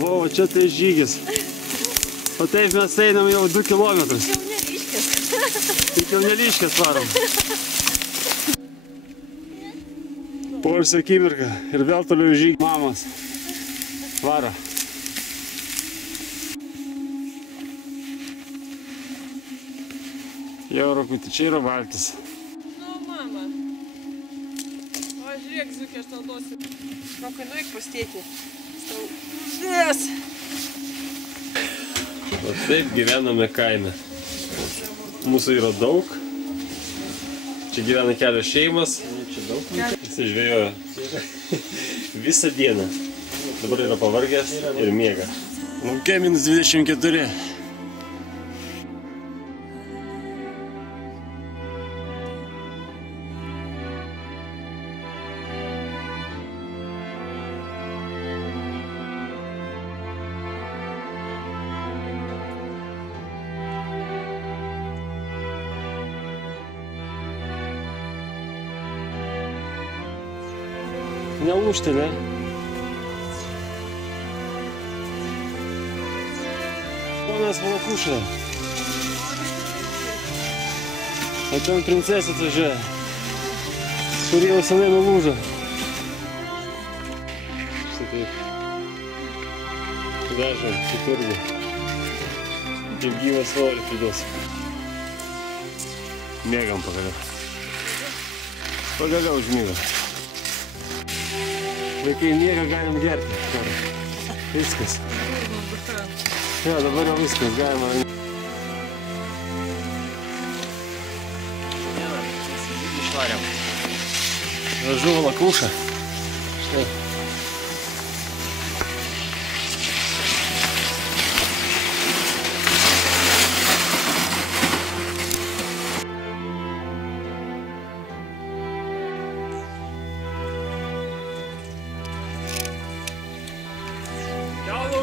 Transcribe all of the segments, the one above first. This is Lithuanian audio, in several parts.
O, čia tai žygis. O taip mes einam jau 2 kilometrus. Tik Jauneliškės varom. Poilsio akimirka ir vėl toliau žygį. Mamos varo. Jau Rokutį, čia yra valtis. Nu, mama. O, žiūrėk, Zukė, aš tau duosiu. Rokai, nueik pas tėtį. Yes! O taip gyvename kaime. Mūsų yra daug. Čia gyvena kelios šeimas. Čia daug. Jis žvejoja visą dieną. Dabar yra pavargęs ir miega. Lauke -24. Neūžti, ne? Ponas Valakuša. O ten princesė atvažiuoja, kuri jau senai nulūžo. Štai taip. Vežam į turgų. Kaip gyvą svorį priduos. Mėgam pagaliau. Pagaliau užmyga. Vaikai miega, galim gerti. Viskas. Jo, dabar jau viskas, galima. Išvarėm. Vežu Valakušą. Štai.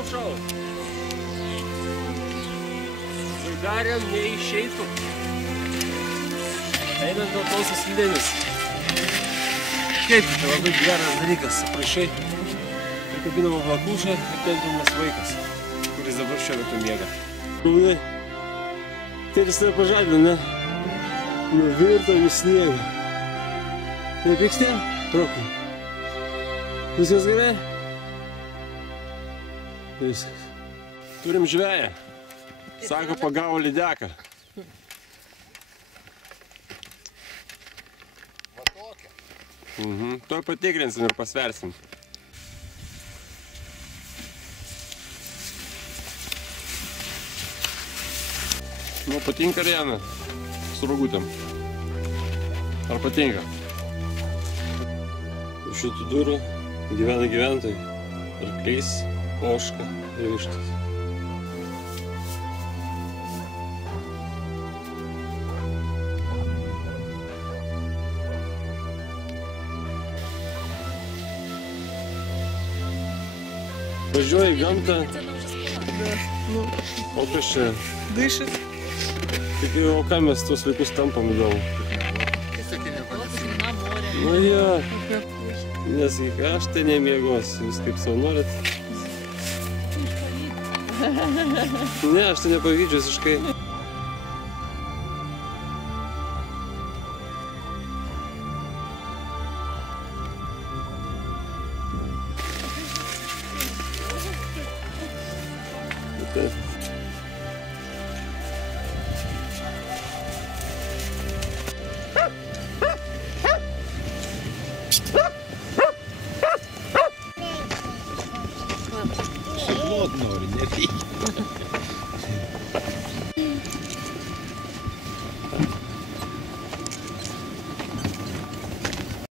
Šau. Darėm neišeitų. Einant dėl tos slidėmis. Kaip, tai labai geras dalykas. Aprašai, prikabinama Valakuša ir tempiamas vaikas, kuris dabar šiuo metu miega. Kaunai, tėtis tave pažadino, ne? Nuvirto į sniegą. Nepyksti? Rokai. Viskas gerai? Viskas. Turim žveją. Sako, pagavo lydeką. Va tokia. Tuoj patikrinsim ir pasversim. Nu, patinka rėmė su rogutėm. Ar patinka? Iš šitų durų gyvena gyventojai. Arklys, ožka ir vištas. Važiuoji į gamtą. O kas čia? Daišas. O ką mes tuos vaikus tampam įdomu? Nu jo. Nesakyk, aš tai nemiegosiu. Jūs kaip savo norit? Ne, aš tai nepavydžiu visiškai. Šilot nori, nepyk.